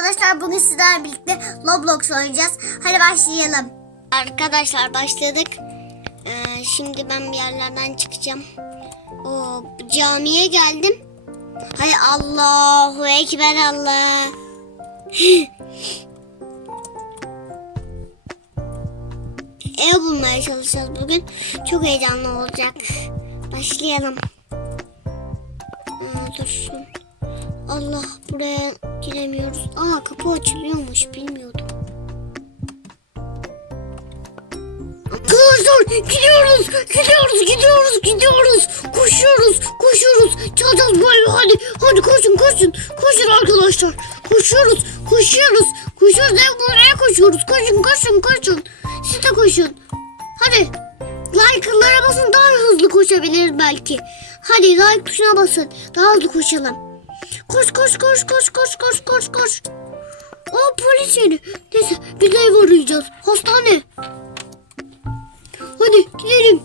arkadaşlar bugün sizlerle birlikte Roblox oynayacağız. Hadi başlayalım. Arkadaşlar başladık. Ee, şimdi ben bir yerlerden çıkacağım. O camiye geldim. Hadi Allahu Ekber Allah. Ev bulmaya çalışacağız bugün. Çok heyecanlı olacak. Başlayalım. Aa, dur şu- Allah buraya giremiyoruz. Aa kapı açılıyormuş bilmiyordum. Arkadaşlar gidiyoruz, gidiyoruz, gidiyoruz, gidiyoruz. Koşuyoruz, koşuyoruz. Çalacağız böyle hadi. Hadi koşun, koşun. Koşun arkadaşlar. Koşuyoruz, koşuyoruz. Koşuyoruz ev buraya koşuyoruz. Koşun, koşun, koşun. Siz de koşun. Hadi. Like'lara basın daha hızlı koşabiliriz belki. Hadi like tuşuna basın. Daha hızlı koşalım. Koş koş koş koş koş koş koş koş. Aa polis yeri. Neyse biz ev arayacağız. Hastane. Hadi gidelim.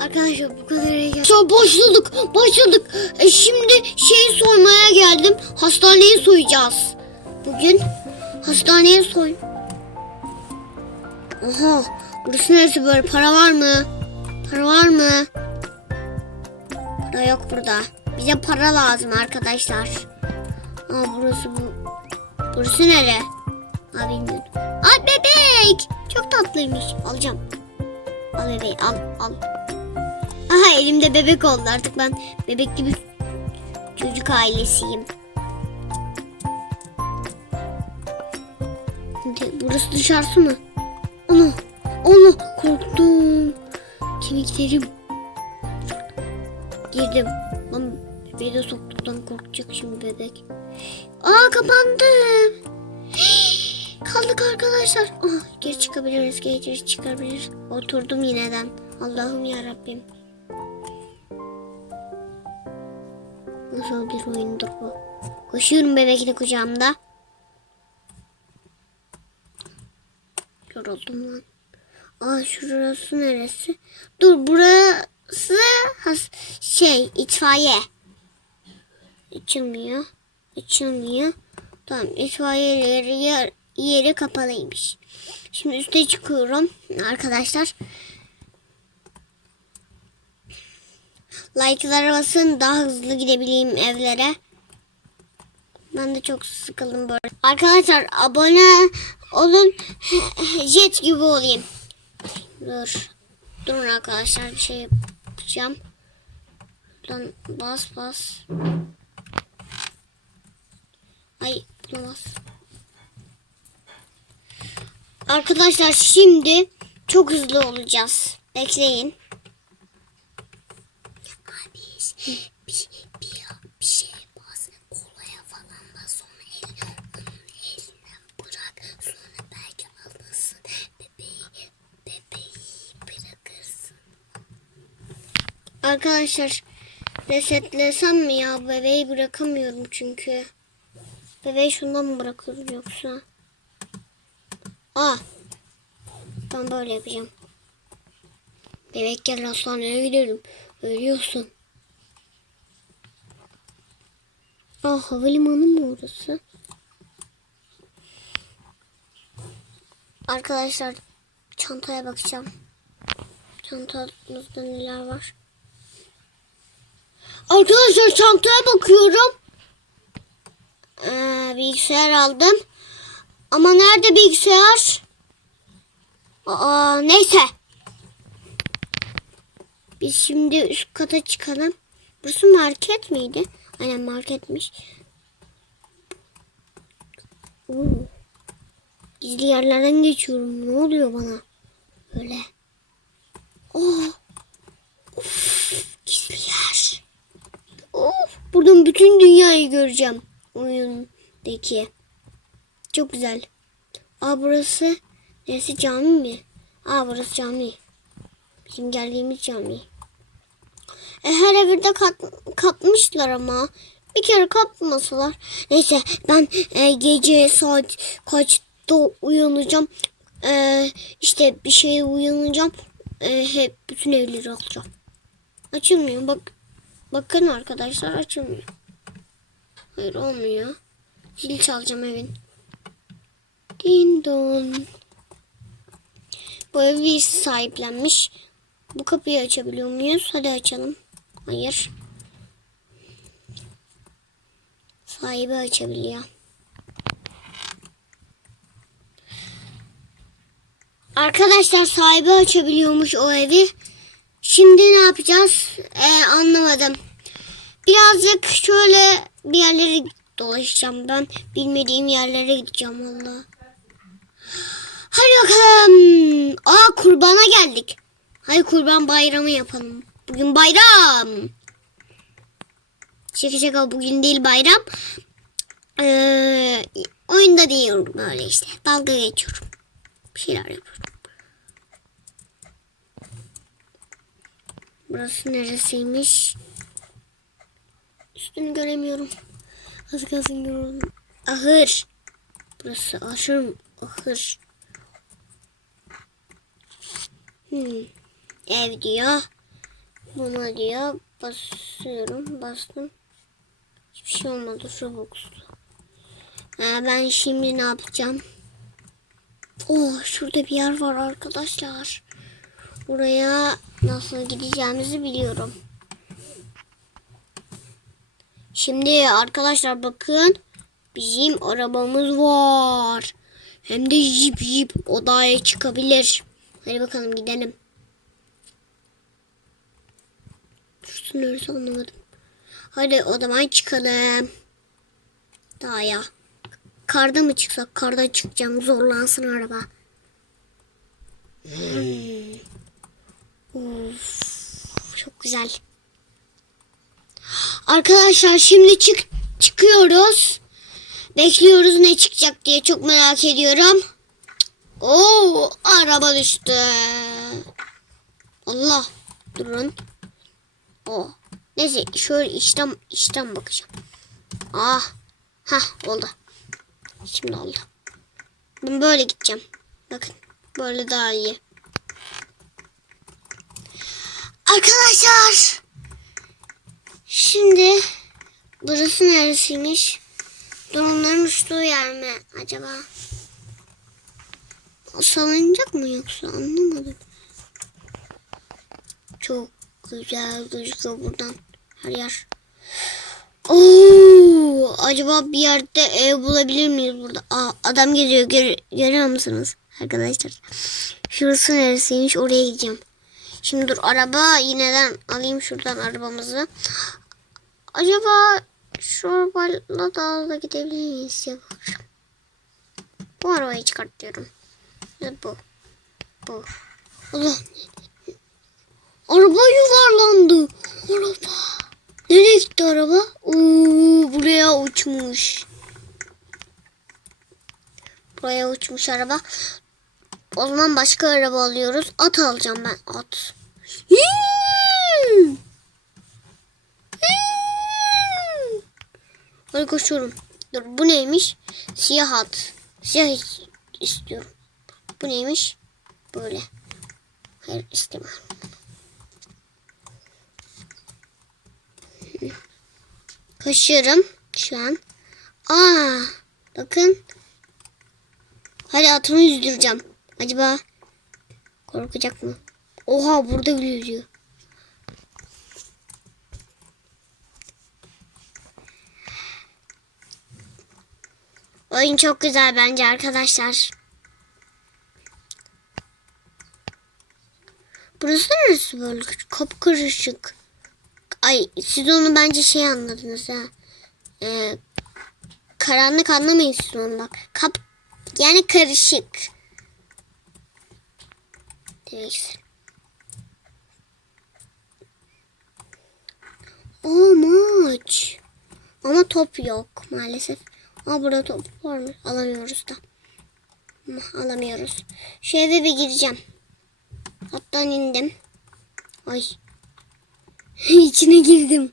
Arkadaşlar bu kadar heyecan. Sonra başladık, başladık. E, şimdi şeyi soymaya geldim. Hastaneyi soyacağız. Bugün hastaneye soy. Oha, burası neresi böyle? Para var mı? Para var mı? Para yok burada. Bize para lazım arkadaşlar. Aa burası bu. Burası nere? Aa bilmiyorum. Ay bebek. Çok tatlıymış. Alacağım. Al bebeği al al. Aha elimde bebek oldu artık ben bebekli bir çocuk ailesiyim. Burası dışarısı mı? Ana korktum. Kemiklerim. Girdim. Lan bebeği de soktuktan korkacak şimdi bebek. Aa kapandı. Kaldık arkadaşlar. Ah, geri çıkabiliriz, geri çıkabiliriz. Oturdum yineden. Allah'ım ya Rabbim. Nasıl bir oyundur bu? Koşuyorum bebekle kucağımda. Yoruldum lan. Aa şurası neresi? Dur burası has şey itfaiye. Açılmıyor. Açılmıyor. Tamam itfaiye yeri, yer, yeri kapalıymış. Şimdi üste çıkıyorum arkadaşlar. Like'lara basın daha hızlı gidebileyim evlere. Ben de çok sıkıldım böyle. Arkadaşlar abone olun. Jet gibi olayım. Dur. Durun arkadaşlar bir şey yapacağım. Buradan bas bas. Ay bulamaz. Arkadaşlar şimdi çok hızlı olacağız. Bekleyin. Abi bir, bir, bir şey bas. Kolaya falan bas. Sonra el, onun elinden bırak. Sonra belki alırsın. Bebeği, bebeği bırakırsın. Arkadaşlar resetlesem mi ya? Bebeği bırakamıyorum çünkü. Bebeği şundan mı bırakıyorum yoksa? Aa. Ben böyle yapacağım. Bebek gel hastaneye gidelim. Ölüyorsun. Aa havalimanı mı orası? Arkadaşlar çantaya bakacağım. Çantanızda neler var? Arkadaşlar çantaya bakıyorum. Ee, bilgisayar aldım. Ama nerede bilgisayar? Aa, neyse. Biz şimdi üst kata çıkalım. Burası market miydi? Aynen marketmiş. Oo. Gizli yerlerden geçiyorum. Ne oluyor bana? Böyle. Oh. Of, gizli yer. Of, buradan bütün dünyayı göreceğim. Oyundaki. Çok güzel. Aa burası neresi cami mi? Aa burası cami. Bizim geldiğimiz cami. E, her evde kat, kapmışlar ama. Bir kere kapmasalar. Neyse ben e, gece saat kaçta uyanacağım. E, işte bir şeye uyanacağım. E, hep bütün evleri alacağım. Açılmıyor. Bak bakın arkadaşlar açılmıyor. Hayır olmuyor. Zil çalacağım evin. Din don. Bu evi sahiplenmiş. Bu kapıyı açabiliyor muyuz? Hadi açalım. Hayır. Sahibi açabiliyor. Arkadaşlar sahibi açabiliyormuş o evi. Şimdi ne yapacağız? Ee, anlamadım. Birazcık şöyle bir yerlere dolaşacağım ben. Bilmediğim yerlere gideceğim valla. Hadi bakalım. Aa kurbana geldik. Hadi kurban bayramı yapalım. Bugün bayram. Şaka şaka bugün değil bayram. Ee, oyunda değilim böyle işte. Dalga geçiyorum. Bir şeyler yapıyorum. Burası neresiymiş? Üstünü göremiyorum. Az kalsın görüyorum. Ahır. Burası ahır mı? Ahır. Hmm. Ev diyor. Buna diyor. Basıyorum. Bastım. Hiçbir şey olmadı. Box'tu. Ha, ben şimdi ne yapacağım? Oh şurada bir yer var arkadaşlar. Buraya nasıl gideceğimizi biliyorum. Şimdi arkadaşlar bakın. Bizim arabamız var. Hem de jip jip odaya çıkabilir. Hadi bakalım gidelim. Şurası neresi anlamadım. Hadi o zaman çıkalım. Daha. Karda mı çıksak? Karda çıkacağım. Zorlansın araba. Hmm. Of, çok güzel. Arkadaşlar şimdi çık çıkıyoruz. Bekliyoruz ne çıkacak diye çok merak ediyorum. Oo araba düştü. Allah durun. O. Neyse şöyle içten içten bakacağım. Ah. Hah oldu. Şimdi oldu. Ben böyle gideceğim. Bakın böyle daha iyi. Arkadaşlar. Şimdi burası neresiymiş? Dronların uçtuğu yer mi acaba? O salıncak mı yoksa anlamadım. Çok güzel gözüküyor buradan her yer. Oo, acaba bir yerde ev bulabilir miyiz burada? Aa, adam geliyor gör, görüyor musunuz arkadaşlar? Şurası neresiymiş oraya gideceğim. Şimdi dur araba yineden alayım şuradan arabamızı. Acaba şu arabayla daha da gidebilir miyiz diye bakacağım. Bu arabayı çıkartıyorum. Bu. Bu. Allah. Araba yuvarlandı. Araba. Nereye gitti araba? Oo, buraya uçmuş. Buraya uçmuş araba. O zaman başka araba alıyoruz. At alacağım ben. At. Hii! Hadi koşuyorum. Dur bu neymiş? Siyah at. Siyah is- istiyorum. Bu neymiş? Böyle. Hayır istemem. Koşuyorum şu an. Aa, bakın. Hadi atımı yüzdüreceğim. Acaba korkacak mı? Oha burada bile yüzüyor. Oyun çok güzel bence arkadaşlar. Burası neresi böyle kapkarışık? Ay siz onu bence şey anladınız ha. Ee, karanlık anlamayın siz onu bak. Kap yani karışık. Neyse. O maç. Ama top yok maalesef. Aa burada top var mı? Alamıyoruz da. Alamıyoruz. Şu eve bir gireceğim. Hatta indim. Ay. İçine girdim.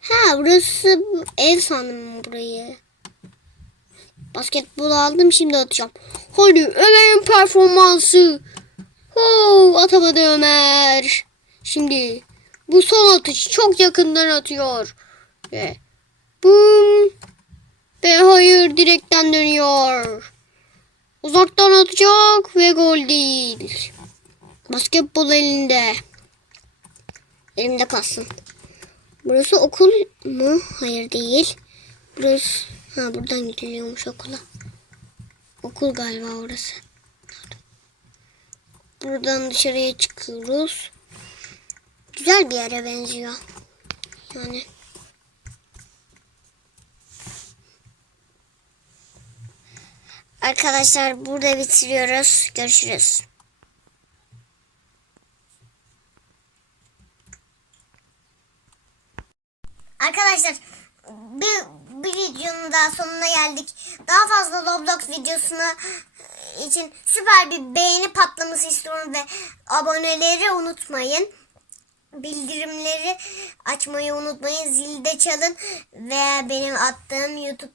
Ha burası ev sandım burayı. Basketbol aldım şimdi atacağım. Hadi Ömer'in performansı. Hoo, atamadı Ömer. Şimdi bu son atış çok yakından atıyor. Ve bum. Ve hayır direkten dönüyor. Uzaktan atacak ve gol değil. Basketbol elinde. Elimde kalsın. Burası okul mu? Hayır değil. Burası ha buradan gidiliyormuş okula. Okul galiba orası. Buradan dışarıya çıkıyoruz. Güzel bir yere benziyor. Yani Arkadaşlar burada bitiriyoruz. Görüşürüz. Arkadaşlar bir, bir videonun daha sonuna geldik. Daha fazla Roblox videosuna için süper bir beğeni patlaması istiyorum ve aboneleri unutmayın. Bildirimleri açmayı unutmayın. Zilde çalın ve benim attığım YouTube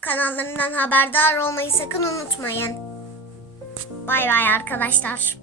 kanallarından haberdar olmayı sakın unutmayın. Bay bay arkadaşlar.